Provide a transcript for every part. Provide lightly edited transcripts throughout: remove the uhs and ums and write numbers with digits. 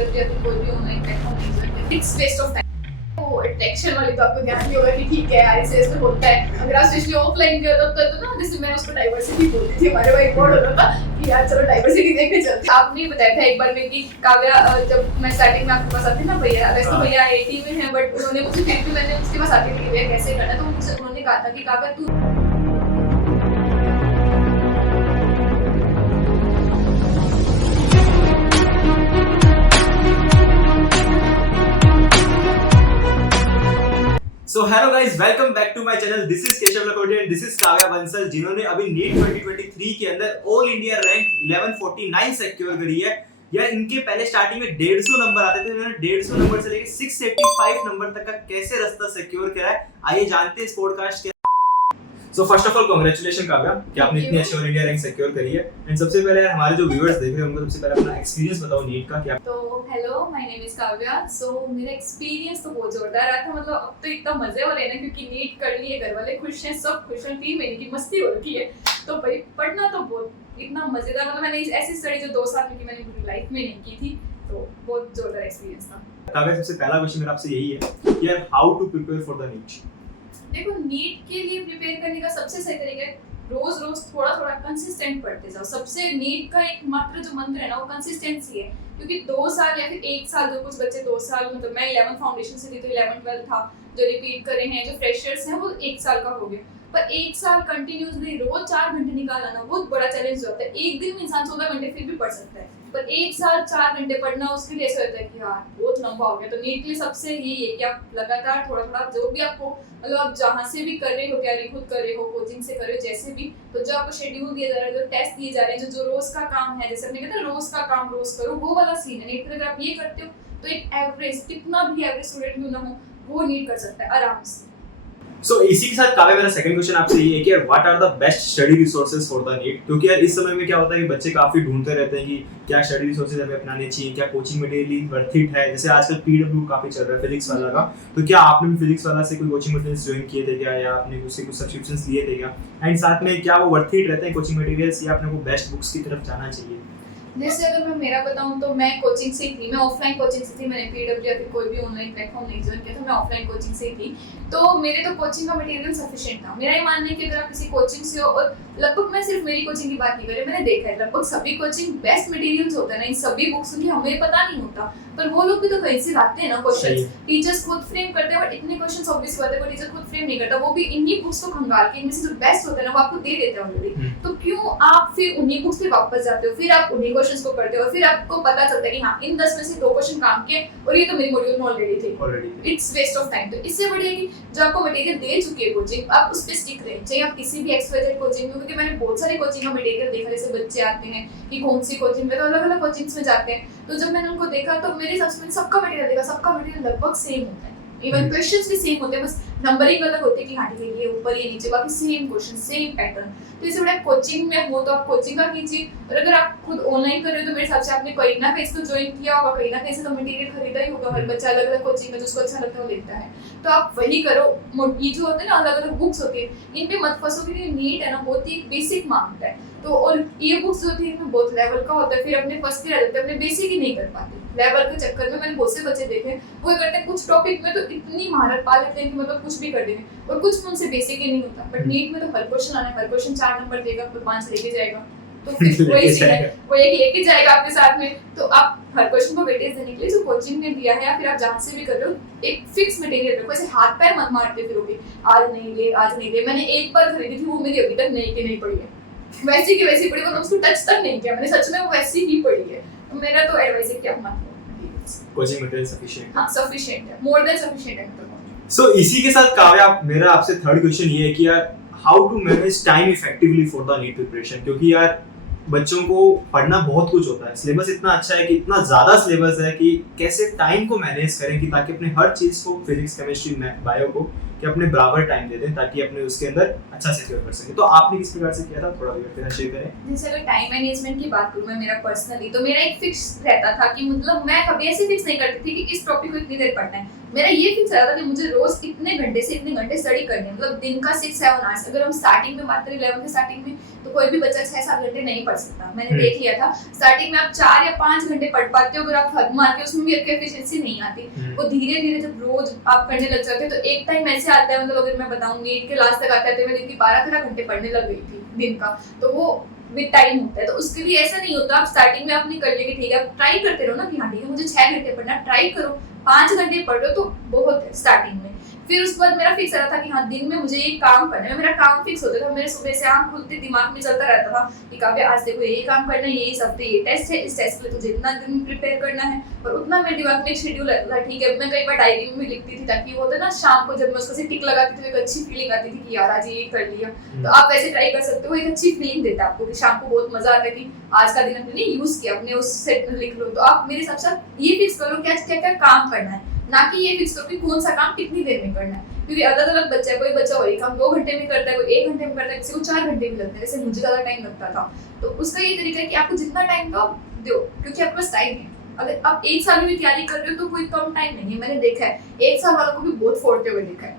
PW या फिर कोई भी ऑनलाइन प्लेटफॉर्म नहीं join, it's waste of time. वो अट्रैक्शन वाली तो आपको ध्यान नहीं होगा कि ठीक है यार इसे इसमें होता है। अगर आप स्पेशली ऑफलाइन किया तो ना, जैसे मैं उसको डाइवर्सिटी बोलती थी, हमारे वहाँ एक बोर्ड होता था कि यार चलो डाइवर्सिटी देखने चलते। आपने बताया था एक बार में कि काव्या, जब मैं स्टार्टिंग में आपके पास आती ना भैया, वैसे तो भैया आईटी में है, बट उन्होंने मुझे फिर भी मैंने उसके पास आती थी कि भैया कैसे करना, तो मुझसे उन्होंने कहा था कि काव्या तू so hello guys, welcome back to my channel. This is Keshav Lakotia and this is Kavya Bansal, जिन्होंने अभी नीट 2023 के अंदर ऑल इंडिया रैंक 1149 सिक्योर करी है। यार इनके पहले स्टार्टिंग में 150 नंबर आते थे, इन्होंने 150 नंबर से लेकर 685 नंबर तक का कैसे रास्ता सिक्योर करा है, आइए जानते हैं इस पॉडकास्ट के। So first of all congratulation Kavya कि आपने इतनी अच्छी ऑल इंडिया रैंक सिक्योर करी है। एंड सबसे पहले हमारे जो व्यूअर्स देख रहे हैं उनको सबसे पहले अपना एक्सपीरियंस बताओ नीट का क्या। तो hello, my name is Kavya. So मेरा एक्सपीरियंस तो बहुत जोरदार रहा था, मतलब अब तो इतना मजे वाला है ना, क्योंकि नीट कर ली है, घर वाले खुश हैं, सब खुश हैं, 3 महीने की मस्ती हो रखी है। तो भाई पढ़ना तो बहुत इतना मजेदार, मतलब मैंने ऐसी स्टडी जो 2 साल में की मैंने पूरी लाइफ में नहीं की थी, तो बहुत जोरदार एक्सपीरियंस था। काव्या सबसे पहला क्वेश्चन मेरा आपसे यही है, यार how to prepare for the NEET. देखो, नीट के लिए प्रिपेयर करने का सबसे सही तरीका है रोज रोज थोड़ा थोड़ा कंसिस्टेंट पढ़ते जाओ। सबसे नीट का एक मात्र जो मंत्र है ना, वो कंसिस्टेंसी है। क्योंकि 2 साल या फिर 1 साल, जो कुछ बच्चे 2 साल, मतलब मैं 11 फाउंडेशन से थी तो 11 12 था, जो रिपीट करे हैं, जो फ्रेशर्स हैं वो 1 साल का हो गया। पर 1 साल कंटिन्यूसली रोज 4 घंटे निकालना ना बहुत बड़ा चैलेंज होता है। एक दिन में इंसान 14 घंटे फिर भी पढ़ सकता है, पर 1 साल 4 घंटे पढ़ना उसके लिए ऐसा होता है कि यार बहुत लंबा हो गया। तो नीट के लिए सबसे यही है कि आप लगातार थोड़ा थोड़ा, जो भी आपको, मतलब आप जहाँ से भी कर रहे हो, तैयारी खुद कर रहे हो, कोचिंग से कर रहे हो, जैसे भी, तो जो आपको शेड्यूल दिया जा रहा है, जो टेस्ट दिए जा रहे हैं, जो रोज का काम है, जैसे आपने कहता है रोज का काम रोज करो, वो वाला सीन है। नीट में अगर आप ये करते हो तो एक एवरेज, कितना भी एवरेज स्टूडेंट क्यों ना हो, वो नीट कर सकता है आराम से। सो इसी के साथ काव्या, मेरा सेकंड क्वेश्चन आपसे ये है कि यार what are the best study resources for the NEET. क्योंकि यार इस समय में क्या होता है कि बच्चे काफी ढूंढते रहते हैं कि क्या स्टडी रिसोर्सेज हमें अपनाने चाहिए, क्या कोचिंग मटेरियल वर्थ इट है। जैसे आजकल पीडब्ल्यू काफी चल रहा है फिजिक्स वाला का, तो क्या आपने भी फिजिक्स वाला से कोई कोचिंग मटेरियल्स ज्वाइन किए थे क्या, या आपने उससे कुछ सब्सक्रिप्शंस लिए थे क्या, एंड साथ में क्या वो वर्थ इट रहते हैं कोचिंग मटेरियल्स, या अपने को बेस्ट बुक्स की तरफ जाना चाहिए। जैसे अगर मैं मेरा बताऊं तो मैं कोचिंग से ही थी, मैं ऑफलाइन कोचिंग से थी, मैंने पीडब्ल्यू या फिर कोई भी ऑनलाइन प्लेटफॉर्म नहीं ज्वाइन किया था, मैं ऑफलाइन कोचिंग से ही थी। तो मेरे तो कोचिंग का मटेरियल सफिशिएंट था। मेरा ये मानना है कि अगर आप किसी कोचिंग से हो, और लगभग मैं सिर्फ मेरी कोचिंग की बात नहीं कर रही, मैंने देखा है लगभग सभी कोचिंग बेस्ट मटेरियल्स होता है ना, इन सभी बुक्स की हमें पता नहीं होता, पर वो लोग भी तो कहीं से लाते हैं ना क्वेश्चंस। टीचर्स खुद फ्रेम करते हैं, बट इतने क्वेश्चंस ऑब्वियस बात है वो टीचर खुद फ्रेम नहीं करता, वो भी इन्हीं बुक्स को खंगाल के इनमें से जो बेस्ट होता है ना वो आपको दे देते हैं ऑलरेडी। तो क्यों आप फिर उन्हीं बुक्स पे वापस जाते हो, फिर आप उन्हीं क्वेश्चंस को करते हो, और फिर आपको पता चलता है कि हाँ इन 10 में से 2 क्वेश्चन काम के, और ये तो मेरे मॉड्यूल में ऑलरेडी थे। It's waste of time. तो इससे बढ़िया कि जो आपको मटेरियल दे चुकी है कोचिंग, आप उस पे स्टिक रहे, चाहे आप किसी भी XYZ कोचिंग में। क्योंकि मैंने बहुत सारे कोचिंग का मटेरियल देखा, जैसे बच्चे आते हैं कि कौन सी कोचिंग में, तो अलग अलग कोचिंग्स में जाते हैं, तो जब मैंने उनको देखा तो मेरे हिसाब से सबका मटेरियल देखा, सबका मटेरियल लगभग सेम होता है, इवन क्वेश्चंस भी सेम होते हैं, बस नंबरिंग अलग होती है कि हाँ ठीक है ये ऊपर ये नीचे, बाकी सेम क्वेश्चन सेम पैटर्न। तो इससे बड़ा कोचिंग में हो तो आप कोचिंग का कीजिए, और अगर आप खुद ऑनलाइन कर रहे हो तो मेरे हिसाब से आपने कहीं ना कहीं इसको ज्वाइन किया होगा, कहीं ना कहीं से तो मटेरियल खरीदा ही होगा। हर बच्चा अलग अलग कोचिंग में जिसको अच्छा लगता है वो लेता है, तो आप वही करो। ये जो होते हैं ना अलग अलग बुक्स होती है, इन पे मत फंसो, क्योंकि नीट है ना बहुत ही बेसिक मांगता है। तो और ये बुक्स जो होती है इनमें बहुत लेवल का होता है, फिर अपने फंस के रह जाते हैं, अपने बेसिक ही नहीं कर पाते लेवल के चक्कर में। मैंने बहुत से बच्चे देखे वो करते हैं कुछ टॉपिक में तो इतनी महारत पा लेते हैं कि मतलब कुछ भी कर देंगे, और कुछ में उनसे बेसिक ही नहीं होता। बट नीट में तो हर क्वेश्चन आना है, हर क्वेश्चन 4 नंबर देगा, फिर 5 लेके जाएगा, तो फिर वही चीज है, वो एक लेके जाएगा आपके साथ में। तो आप हर क्वेश्चन को वेटेज देने के लिए जो कोचिंग ने दिया है, या फिर आप जहाँ से भी कर रहे हो, एक फिक्स मटेरियल रखो। ऐसे हाथ पैर मत मारते फिरोगे, आज नहीं ले आज नहीं ले। मैंने एक बार खरीदी थी, वो मेरी अभी तक नहीं की नहीं पड़ी है, वैसी की वैसी पड़ी, मतलब उसको टच तक नहीं किया मैंने, सच में वो वैसी ही पड़ी है। तो मेरा तो एडवाइस है कि आप मत कोचिंग मटेरियल सफिशिएंट। हाँ सफिशिएंट है, मोर देन सफिशिएंट है। सो इसी के साथ काव्या, मेरा आपसे थर्ड क्वेश्चन ये है कि यार how to manage time effectively for the NEET preparation. क्योंकि यार बच्चों को पढ़ना बहुत कुछ होता है, सिलेबस इतना अच्छा है कि इतना ज्यादा सिलेबस है कि कैसे टाइम को मैनेज करें कि ताकि अपने हर चीज को, फिजिक्स केमिस्ट्री बायो को कि अपने बराबर टाइम दे दें ताकि अपने उसके अंदर अच्छा सिक्योर कर सके। तो आपने किस प्रकार से किया था, थोड़ा भी शेयर करें। जैसे अगर टाइम मैनेजमेंट की बात करूँ मैं मेरा पर्सनली, तो मेरा एक फिक्स रहता था कि मतलब मैं कभी ऐसे फिक्स नहीं करती थी कि इस टॉपिक को इतनी देर पढ़ना है। मेरा ये फिक्स रहता था कि मुझे रोज इतने घंटे से इतने घंटे स्टडी करनी है, मतलब दिन का 6-7 आवर्स। अगर हम स्टार्टिंग में बात करें 11th के स्टार्टिंग में, तो कोई भी बच्चा 6-7 घंटे नहीं पढ़ सकता। मैंने देख लिया था स्टार्टिंग में आप 4 या 5 घंटे पढ़ पाते हो, अगर आप हद मार के, उसमें भी आपकी एफिशिएंसी नहीं आती। वो धीरे धीरे जब रोज आप करने लग जाते हैं तो एक टाइम ऐसे आता है, मतलब अगर मैं बताऊं नीट के लास्ट तक आता है तो मैं दिन की 12-13 घंटे पढ़ने लग गई थी दिन का। तो वो विद टाइम होता है, तो उसके लिए ऐसा नहीं होता। आप स्टार्टिंग में आपने कर लिया कि ठीक है, आप ट्राई करते रहो ना कि हाँ ठीक है मुझे 6 घंटे पढ़ना, ट्राई करो। 5 घंटे पढ़ लो तो बहुत है स्टार्टिंग में। फिर उसके बाद मेरा फिक्स रहता था कि हाँ दिन में मुझे ये काम करना है। मेरा काम फिक्स होता था, मेरे सुबह से आँख खुलते दिमाग में चलता रहता था कि काव्य आज देखो ये काम करना है, ये इस हफ्ते ये टेस्ट है, इस टेस्ट के लिए तुझे इतना दिन प्रिपेयर करना है, और उतना मेरे दिमाग में एक शेड्यूल रहता था। ठीक है, मैं कई बार डायरी में भी लिखती थी ताकि वो होता है ना शाम को जब मैं उसको से टिक लगाती थी तो एक अच्छी फीलिंग आती थी कि यार आज ये कर लिया। तो आप वैसे ट्राई कर सकते हो, एक अच्छी फीलिंग देता है आपको कि शाम को बहुत मजा आता है कि आज का दिन अपने यूज किया, अपने उस सेट में लिख लो। तो आप मेरे हिसाब से ये फिक्स करो कि आज क्या क्या काम करना है, ना कि ये फिक्स करो कि कौन सा काम कितनी देर में करना है। क्योंकि अलग अलग बच्चा है, कोई बच्चा वही काम 2 घंटे में करता है, कोई 1 घंटे में करता है, किसी को 4 घंटे में लगता है, जैसे मुझे ज्यादा टाइम लगता था। तो उसका ये तरीका है कि आपको जितना टाइम दो दो, क्योंकि आपके पास टाइम है। अगर आप 1 साल में भी तैयारी कर रहे हो तो कोई कम टाइम नहीं है। मैंने देखा है 1 साल वालों को भी बहुत फोड़ते हुए देखा है।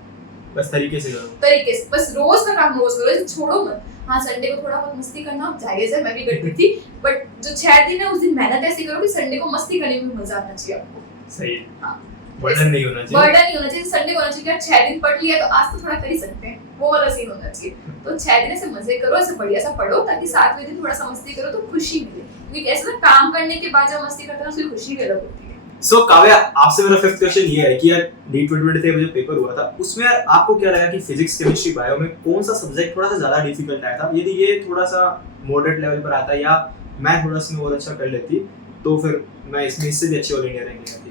बस तरीके से करो, तरीके से, बस रोज का काम रोज करो, ऐसे छोड़ो मत। हाँ संडे को थोड़ा बहुत मस्ती करना जायज है, मैं भी करती थी, बट जो 6 दिन है उस दिन मेहनत ऐसी करो कि संडे को मस्ती करने में मजा आना चाहिए आपको। सही है, हाँ, बर्डन नहीं होना चाहिए। बर्डन नहीं होना चाहिए। संडे को होना चाहिए कि यार 6 दिन पढ़ लिया तो आज तो थोड़ा कर ही सकते हैं, वो वाला सीन होना चाहिए। तो 6 दिन ऐसे मजे करो, ऐसे बढ़िया सा पढ़ो, ताकि 7वें दिन थोड़ा सा मस्ती करो तो खुशी मिले। क्योंकि ऐसा ना काम करने के बाद जब मस्ती करते हैं उसकी खुशी भी अलग होती है। सो काव्या, आपसे मेरा 5th क्वेश्चन ये है कि यार नीट 2023 में जो पेपर हुआ था उसमें यार आपको क्या लगा कि फिजिक्स, केमिस्ट्री, बायो में कौन सा सब्जेक्ट थोड़ा सा ज्यादा डिफिकल्ट आया था? यदि ये थोड़ा सा मॉडरेट लेवल पर आता या मैं थोड़ा सा और अच्छा कर लेती तो फिर मैं इससे भी अच्छी ऑल इंडिया रैंक ले आती।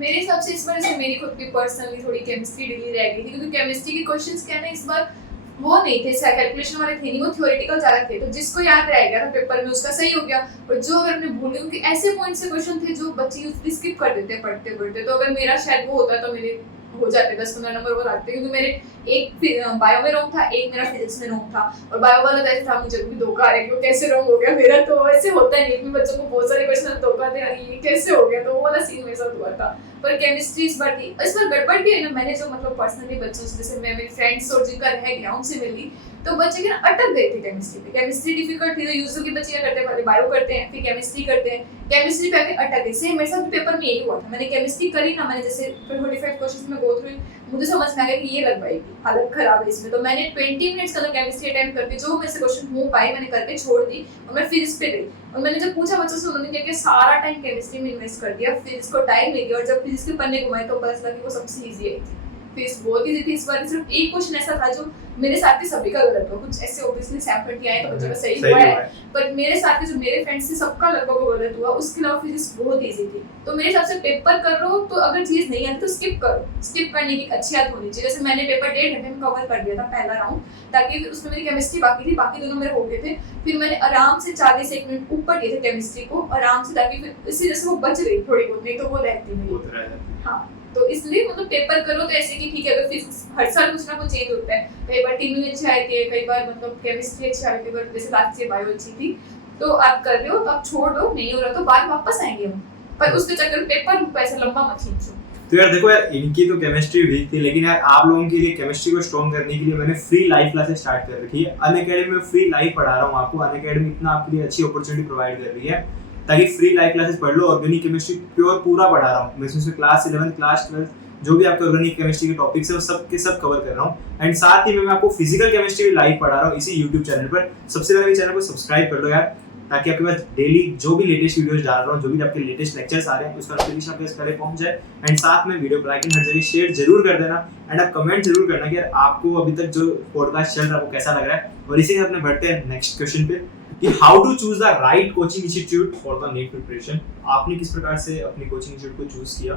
मेरे हिसाब से इस बार से मेरी खुद की पर्सनली थोड़ी केमिस्ट्री ढीली रह गई थी, क्योंकि केमिस्ट्री के क्वेश्चंस क्या है ना, इस बार वो नहीं थे, कैलकुलेशन वाले थे नहीं, वो थ्योरेटिकल ज्यादा थे। तो जिसको याद रह गया था पेपर में उसका सही हो गया, और जो अगर मैं भूल गई, क्योंकि ऐसे पॉइंट से क्वेश्चन थे जो बच्चे यूजुअली स्किप कर देते हैं पढ़ते पढ़ते। तो अगर मेरा शायद वो होता तो मेरे हो जाते 10-15 नंबर वो आते, क्योंकि मेरे एक बायो में रॉन्ग था, एक मेरा फिजिक्स में रॉन्ग था। और बायो वाला तो ऐसा था मुझे भी धोखा आ रहा है, कैसे रॉन्ग हो गया मेरा। तो ऐसे होता है नीट में, बच्चों को बहुत सारे क्वेश्चन धोखा दे, अरे ये कैसे हो गया, तो वो वाला सीन मेरे साथ हुआ था। पर केमिस्ट्री इस बार थी, इस बार गड़बड़ भी है ना। मैंने जो मतलब पर्सनली बच्चों से, जैसे मैं मेरे फ्रेंड्स और जिनका रह गया उनसे मिली, तो बच्चे के ना अटक गए थे केमिस्ट्री पे। केमिस्ट्री डिफिकल्ट थी, तो यूजुअली बच्चे क्या करते हैं, पहले बायो करते हैं फिर केमिस्ट्री करते हैं, केमिस्ट्री पे आके अटक गए। सेम मेरे साथ पेपर में यही हुआ था। मैंने केमिस्ट्री करी ना, मैंने जैसे 45 क्वेश्चंस में गो थ्रू, मुझे समझ में आ गया कि ये लग पाएगी, हालत खराब है इसमें। तो मैंने 20 मिनट्स का केमिस्ट्री अटेम्प्ट करके जो मेरे से क्वेश्चन हो पाए मैंने करके छोड़ दी, और मैं फिजिक्स पे गई। और मैंने जब पूछा बच्चों से, उन्होंने क्या किया, सारा टाइम केमिस्ट्री में इन्वेस्ट कर दिया, फिजिक्स को टाइम नहीं दिया। और जब फिजिक्स के पन्ने घुमाए तो पता चला कि वो सबसे ईजी आई थी। फिजिक्स बहुत ईजी थी इस बार। सिर्फ एक क्वेश्चन ऐसा था जो मेरे साथ के सभी का गलत हुआ, कुछ ऐसे ऑब्वियसली सैंपल किया है तो बच्चों का सही हुआ है, पर मेरे साथ के जो मेरे फ्रेंड्स थे सबका लगभग गलत हुआ। उसके अलावा फिजिक्स बहुत इजी थी। तो मेरे हिसाब से पेपर कर रहे हो तो अगर चीज नहीं आती तो स्किप करो। स्किप करने की अच्छी आदत होनी चाहिए। जैसे मैंने पेपर 1.5 घंटे में कवर कर दिया था पहला राउंड, ताकि उसमें मेरी केमिस्ट्री बाकी थी, बाकी दोनों मेरे हो गए थे। फिर मैंने आराम से 40-1 मिनट ऊपर किए थे केमिस्ट्री को आराम से, ताकि फिर इसी जैसे वो बच गई थोड़ी बहुत, नहीं तो वो रहती नहीं। हाँ, तो इसलिए मतलब पेपर करो तो ऐसे कि ठीक है, अगर फिजिक्स हर साल कुछ ना कुछ चेंज होता है, कई बार टीमिंग अच्छी आई थी, कई बार मतलब केमिस्ट्री अच्छी आई थी, कई बार जैसे लास्ट ईयर बायो अच्छी थी। तो आप कर रहे हो तो आप छोड़ दो, नहीं हो रहा तो बाद वापस आएंगे हम, पर उसके चक्कर में पेपर ऐसे लंबा मत खींचो। तो यार देखो यार, इनकी तो केमिस्ट्री वीक थी, लेकिन यार आप लोगों के लिए केमिस्ट्री को स्ट्रॉन्ग करने के लिए मैंने फ्री लाइव क्लासेस स्टार्ट कर रखी है। अनअकैडमी में फ्री लाइव पढ़ा रहा हूँ आपको। अनअकैडमी इतना आपके लिए अच्छी अपॉर्चुनिटी प्रोवाइड कर रही है ताकि फ्री लाइव क्लासेस पढ़ लो। ऑर्गेनिक केमिस्ट्री प्योर पूरा पढ़ा रहा हूँ मैं, इसमें क्लास 11 क्लास 12 जो भी आपके ऑर्गेनिक केमिस्ट्री के टॉपिक्स है वो सब के सब कवर कर रहा हूँ। एंड साथ ही मैं आपको फिजिकल केमिस्ट्री लाइव पढ़ा रहा हूँ इसी यूट्यूब चैनल पर। सबसे पहले मेरे चैनल को सब्सक्राइब कर लो यार, ताकि आपके पास डेली जो भी लेटेस्ट वीडियोस डाल रहा हूँ, जो भी आपके लेटेस्ट लेक्चर्स आ रहे हैं उसका नोटिफिकेशन आपके पास पहले पहुंच जाए। एंड साथ में वीडियो को लाइक एंड हर जगह शेयर जरूर कर देना। एंड आप कमेंट जरूर करना कि यार आपको अभी तक जो पॉडकास्ट चल रहा है वो कैसा लग रहा है। और इसी के साथ में बढ़ते हैं नेक्स्ट क्वेश्चन पे कि how to choose the right coaching institute for the NEET preparation. आपने किस प्रकार से अपनी कोचिंग इंस्टीट्यूट को चूज किया?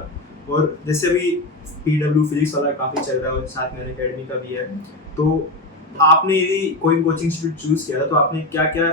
और जैसे अभी पीडब्ल्यू फिजिक्स वाला काफी चल रहा है और साथ में अनअकैडमी का भी है, तो आपने यदि कोई कोचिंग इंस्टीट्यूट चूज किया था तो आपने क्या क्या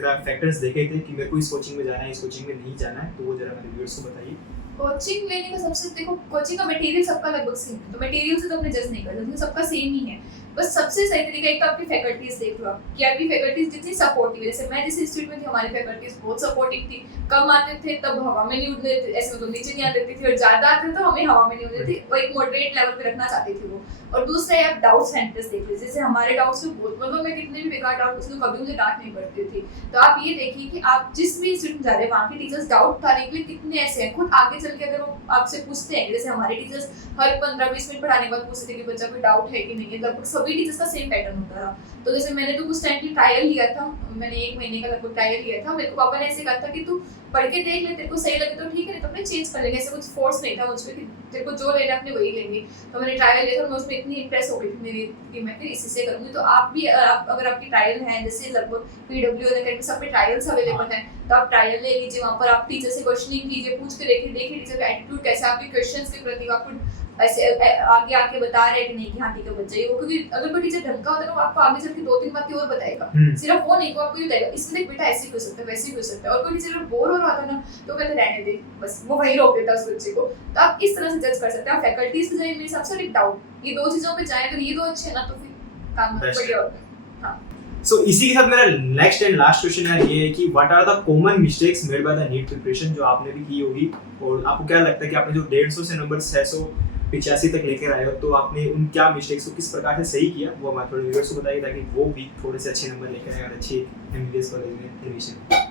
फैक्टर्स देखे थे कि मेरे को इस कोचिंग में जाना है, इस कोचिंग में नहीं जाना है? तो वो जरा मेरे व्यूअर्स को बताइए। कोचिंग लेने का सबसे, देखो कोचिंग का मटेरियल सबका लगभग सेम है, तो मटेरियल से तो अपने जज नहीं कर सकते, सबका सेम ही है। बस सबसे सही तरीका एक तो आपकी फैकल्टीज देख लो आप कि आपकी फैकल्टीज जितनी सपोर्टिव है। जैसे मैं जिस इंस्टीट्यूट में थी हमारी फैकल्टीज बहुत सपोर्टिव थी, कम आते थे तब हवा में नहीं उड़ने देते, ऐसे मतलब नीचे नहीं आते थे, और ज्यादा आते तो हमें हवा में नहीं उड़ने देते, वो एक मॉडरेट लेवल पे रखना चाहती थी वो। और दूसरा है आप डाउट सेंटर्स देख लीजिए, जैसे हमारे डाउट्स में बहुत, मतलब मैं कितने भी बेकार डाउट उसमें कभी मुझे डांट नहीं पड़ती थी। तो आप ये देखिए कि आप जिस भी इंस्टीट्यूट में जा रहे हैं वहाँ के टीचर्स डाउट उठाने के लिए कितने ऐसे हैं, खुद आगे चल के अगर वो आपसे पूछते हैं, जैसे हमारे टीचर्स हर 15-20 मिनट पढ़ाने के बाद पूछते थे कि बच्चा कोई डाउट है कि नहीं है, लगभग सभी टीचर्स का सेम पैटर्न होता था। तो जैसे मैंने तो कुछ टाइम के लिए ट्रायल लिया था, मैंने 1 महीने का लगभग ट्रायल लिया था, मेरे को पापा ने ऐसे कहा था कि तू पढ़ के देख ले, तेरे को सही लगे तो ठीक है, नहीं तो अपने चेंज कर लेंगे, ऐसे कुछ फोर्स नहीं था मुझ पे कि तेरे को जो लेना अपने वही लेंगे। तो मैंने ट्रायल लिया था, मैं उसमें इतनी इंप्रेस हो गई थी मेरी कि मैं फिर इसी से करूँगी। तो आप भी अगर आपकी ट्रायल है, जैसे लगभग पीडब्ल्यू अकेडमी सब पे ट्रायल्स अवेलेबल हैं, तो आप ट्रायल ले लीजिए, वहाँ पर आप टीचर से क्वेश्चनिंग कीजिए, पूछ के देखिए टीचर का एटीट्यूड कैसा है, आपके क्वेश्चंस के प्रति आपको ऐसे आगे आके बता रहे हैं कि नहीं कि हाँ ठीक है बच्चा ये वो, क्योंकि अगर कोई टीचर ढंग का होता है वो आपको आगे चल के 2-3 बातें और बताएगा, सिर्फ वो नहीं, वो आपको ये बताएगा इसमें देख बेटा ऐसे भी हो सकता है वैसे भी हो सकता है। और कोई टीचर बोर हो रहा था ना तो कहते रहने दे, बस वो वहीं रोक देता उस बच्चे को। तो आप इस तरह से जज कर सकते हैं। आप फैकल्टीज पे जाइए मेरे हिसाब से, और एक डाउट, ये 2 चीजों पे जाए, अगर ये 2 अच्छे हैं ना तो फिर काम बढ़िया होता है। सो इसी के साथ मेरा नेक्स्ट एंड लास्ट क्वेश्चन है ये है कि what are the common mistakes made by the NEET preparation, जो आपने भी की होगी, और आपको क्या लगता है कि आपने जो 150 से नंबर 685 तक लेकर आए हो, तो आपने उन क्या मिस्टेक्स को किस प्रकार से सही किया, वो हमारे थोड़े व्यूअर्स को बताइए ताकि वो भी थोड़े से अच्छे नंबर लेकर आए और अच्छे एमबीबीएस कॉलेज में एडमिशन।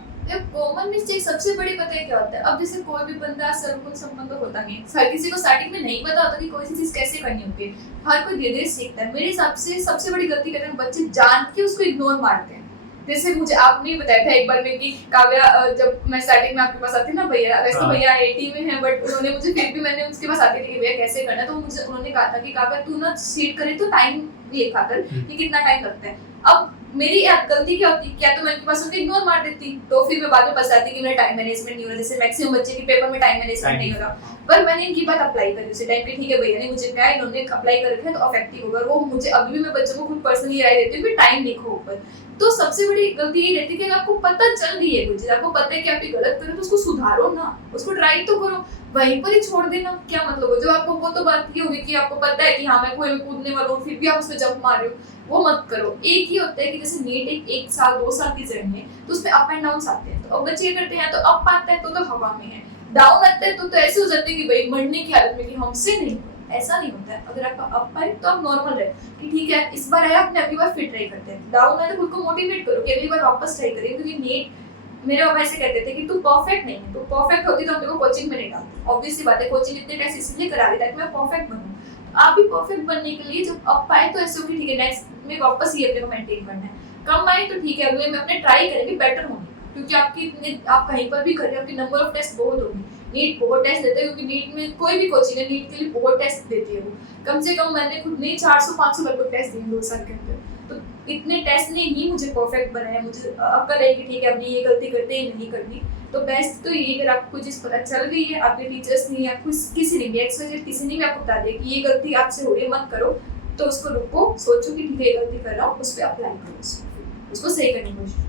कॉमन मिस्टेक सबसे बड़ी पता है क्या होता है, अब जैसे कोई भी बंदा सर्वगुण संपन्न होता नहीं, हर किसी को स्टार्टिंग में नहीं पता होता कि कोई सी चीज कैसे करनी होती है, हर कोई धीरे धीरे सीखता है। मेरे हिसाब से सबसे बड़ी गलती करते हैं बच्चे, जान के उसको इग्नोर मारते हैं। जैसे मुझे आपने बताया था एक बार में कि काव्या, जब मैं स्टार्टिंग में आपके पास आती ना भैया, वैसे तो भैया आईआईटी में है, बट उन्होंने मुझे फिर भी, मैंने उसके पास आती थी कि भैया कैसे करना, तो मुझे उन्होंने कहा था कि काव्या तू ना सीट करे तो टाइम लिखा कर कि कितना टाइम लगता है। अब मेरी गलती क्या होती, क्या तो मैं उनके पास उनको इग्नोर मार देती, तो फिर मैं बाद में पछताती कि मेरा टाइम मैनेजमेंट नहीं हो रहा, जैसे मैक्सिमम बच्चे के पेपर में टाइम मैनेजमेंट नहीं हो रहा। पर मैंने इनकी बात अप्लाई करी उसी टाइम पे, ठीक है भैया ने मुझे कहा, इन्होंने अप्लाई कर रखा है तो इफेक्टिव होगा। वो मुझे अभी भी मैं बच्चों को खुद पर्सनली राय देती हूँ कि टाइम लिखो ऊपर। तो सबसे बड़ी गलती ये रहती है कि आपको पता चल रही है कुछ, आपको पता है कि आप ये गलत कर रहे हो तो उसको सुधारो ना, उसको ट्राई तो करो, वहीं पर ही छोड़ देना क्या मतलब हो। जब आपको वो तो बात ये होगी कि आपको पता है कि हाँ मैं कुएं में कूदने वाला हूँ, फिर भी आप उसमें जंप मार रहे हो, वो मत करो। एक ही होता है कि जैसे नीट 1 साल 2 साल की जर्नी है, तो उसमें अप एंड डाउन आते हैं, तो अब बच्चे करते हैं तो अप आता है तो हवा में है, डाउन आता है तो ऐसे हो जाते हैं कि भाई मरने की हालत में कि हमसे नहीं, ऐसा नहीं होता है। अगर आपका अप आए तो आप नॉर्मल रहे कि ठीक है इस बार आया, अपने अगली बार फिर ट्राई करते हैं। डाउन आए तो खुद को मोटिवेट करो कि अगली बार वापस ट्राई करें, क्योंकि नीट मेरे पापा ऐसे कहते थे कि तू परफेक्ट नहीं है, तो परफेक्ट होती तो हम देखो कोचिंग में नहीं डालते, ऑब्वियसली बात है, कोचिंग इतने टेस्ट इसलिए करा रही ताकि मैं परफेक्ट बनूं। आप भी परफेक्ट बनने के लिए जब अप आए तो ऐसे हो कि ठीक है नेक्स्ट में वापस ये अपने को मेंटेन करना है, कम आए तो ठीक है अगले में अपने ट्राई करेंगे बेटर होने का, क्योंकि आपकी इतने आप कहीं पर भी कर रहे हो, आपकी नंबर ऑफ टेस्ट बहुत होगी। नीट बहुत टेस्ट देते हैं, क्योंकि नीट में कोई भी कोचिंग है नीट के लिए बहुत टेस्ट देती है, वो कम से कम मैंने खुद ने 400-500 लगभग टेस्ट दिए 2 साल के अंदर। तो इतने टेस्ट ने ही मुझे परफेक्ट बनाया, मुझे अक्ल है कि ठीक है अब ये गलती करते हैं नहीं करनी। तो बेस्ट तो ये, अगर आपको कोई चीज़ पता चल गई है, आपके टीचर्स ने या किसी ने भी किसी ने भी आपको बता दिया कि ये गलती आपसे हो रही है मत करो, तो उसको रुको, सोचो कि ठीक है ये गलती कर रहा हूँ, उस पर अप्लाई करो, उसको सही करने की कोशिश करो।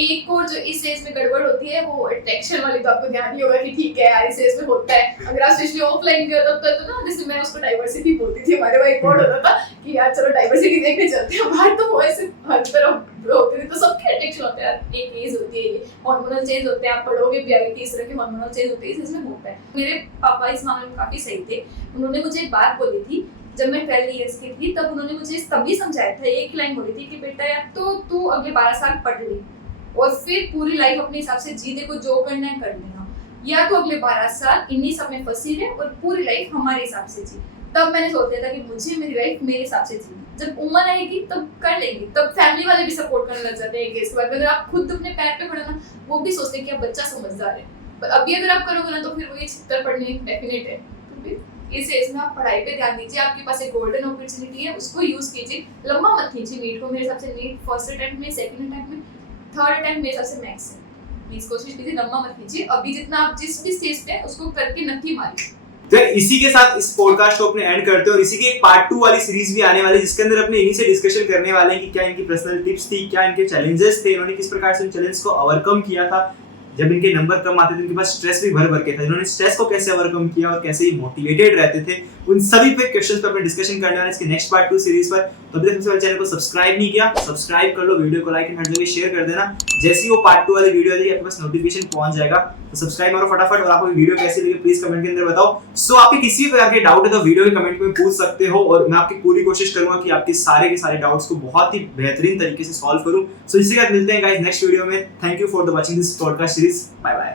एक और जो इस एज में गड़बड़ होती है वो अट्रैक्शन वाली, तो आपको ध्यान ही होगा कि ठीक है यार इस एज में होता है। अगर आप स्पेशली ऑफलाइन के होता तो ना, जैसे मैं उसको डाइवर्सिटी बोलती थी, हमारे वहाँ एक बोर्ड होता था कि यार चलो डाइवर्सिटी देखने चलते हैं बाहर, तो वो ऐसे हर तरफ होती थी, तो सबके अट्रैक्शन होते हैं। एक एज होती है, ये हार्मोनल चेंज होते हैं, आप पढ़ोगे भी आगे 30 तरह के हार्मोनल चेंज होते हैं, इसमें होता है। मेरे पापा इस मामले में काफी सही थे, उन्होंने मुझे एक बात बोली थी जब मैं 12 इयर्स की थी, तब उन्होंने मुझे तभी समझाया था, एक लाइन बोली थी कि बेटा यार तो तू अगले 12 साल पढ़ ले और फिर पूरी लाइफ अपने हिसाब से जी, देखो जो करना है कर लेना, या तो अगले 12 साल इन्हीं सब में फंसी रहे और पूरी लाइफ हमारे हिसाब से जी। तब मैंने सोच लिया था कि मुझे मेरी लाइफ मेरे हिसाब से जी, जब उम्र आएगी तब कर लेंगे, तब फैमिली वाले भी सपोर्ट करने लग जाते हैं एक एज के बाद। अगर आप खुद अपने पैर पे खड़े ना, वो भी सोचते हैं कि आप बच्चा समझदार है, पर अभी अगर आप करोगे ना तो फिर वही 76 पढ़ने डेफिनेट है। तो फिर इस एज में आप पढ़ाई पे ध्यान दीजिए, आपके पास एक गोल्डन अपॉर्चुनिटी है, उसको यूज कीजिए, लंबा मत खींचिए नीट को। मेरे हिसाब से नीट फर्स्ट अटेम्प्ट में, सेकंड अटेम्प्ट में, थर्ड अटेम्प्ट मेरे हिसाब से मैक्स है। प्लीज कोशिश कीजिए, लंबा मत कीजिए, अभी जितना आप जिस भी स्टेज पे है उसको करके नक्की मारिए। तो इसी के साथ इस पॉडकास्ट को अपने एंड करते हैं, और इसी की एक पार्ट 2 वाली सीरीज भी आने वाली है, जिसके अंदर अपने इन्हीं से डिस्कशन करने वाले हैं कि क्या इनकी पर्सनल टिप्स थी, क्या इनके चैलेंजेस थे, इन्होंने किस प्रकार से उन चैलेंज को ओवरकम किया था, जब इनके नंबर कम आते थे, इनके पास स्ट्रेस भी भर भर के था, इन्होंने स्ट्रेस को कैसे ओवरकम किया और कैसे ये मोटिवेटेड रहते थे, उन सभी पे क्वेश्चंस पे अपने डिस्कशन करने वाले हैं इसके नेक्स्ट पार्ट 2 सीरीज पर। तो अभी तक सबसे पहले चैनल को सब्सक्राइब नहीं किया, सब्सक्राइब कर लो, वीडियो को लाइक एंड हर जगह शेयर कर देना। जैसे ही वो पार्ट 2 वाली वीडियो आ जाएगी आपके पास नोटिफिकेशन पहुंच जाएगा, तो सब्सक्राइब मारो फटाफट। और आपको वीडियो कैसी लगी प्लीज कमेंट के अंदर बताओ। सो आपके किसी भी प्रकार के डाउट है तो वीडियो के कमेंट में पूछ सकते हो, और मैं आपकी पूरी कोशिश करूंगा कि आपके सारे के सारे डाउट्स को बहुत ही बेहतरीन तरीके से सॉल्व करूं। सो इसी के साथ मिलते हैं गाइस नेक्स्ट वीडियो में। Thank you for the watching this podcast series. Bye bye.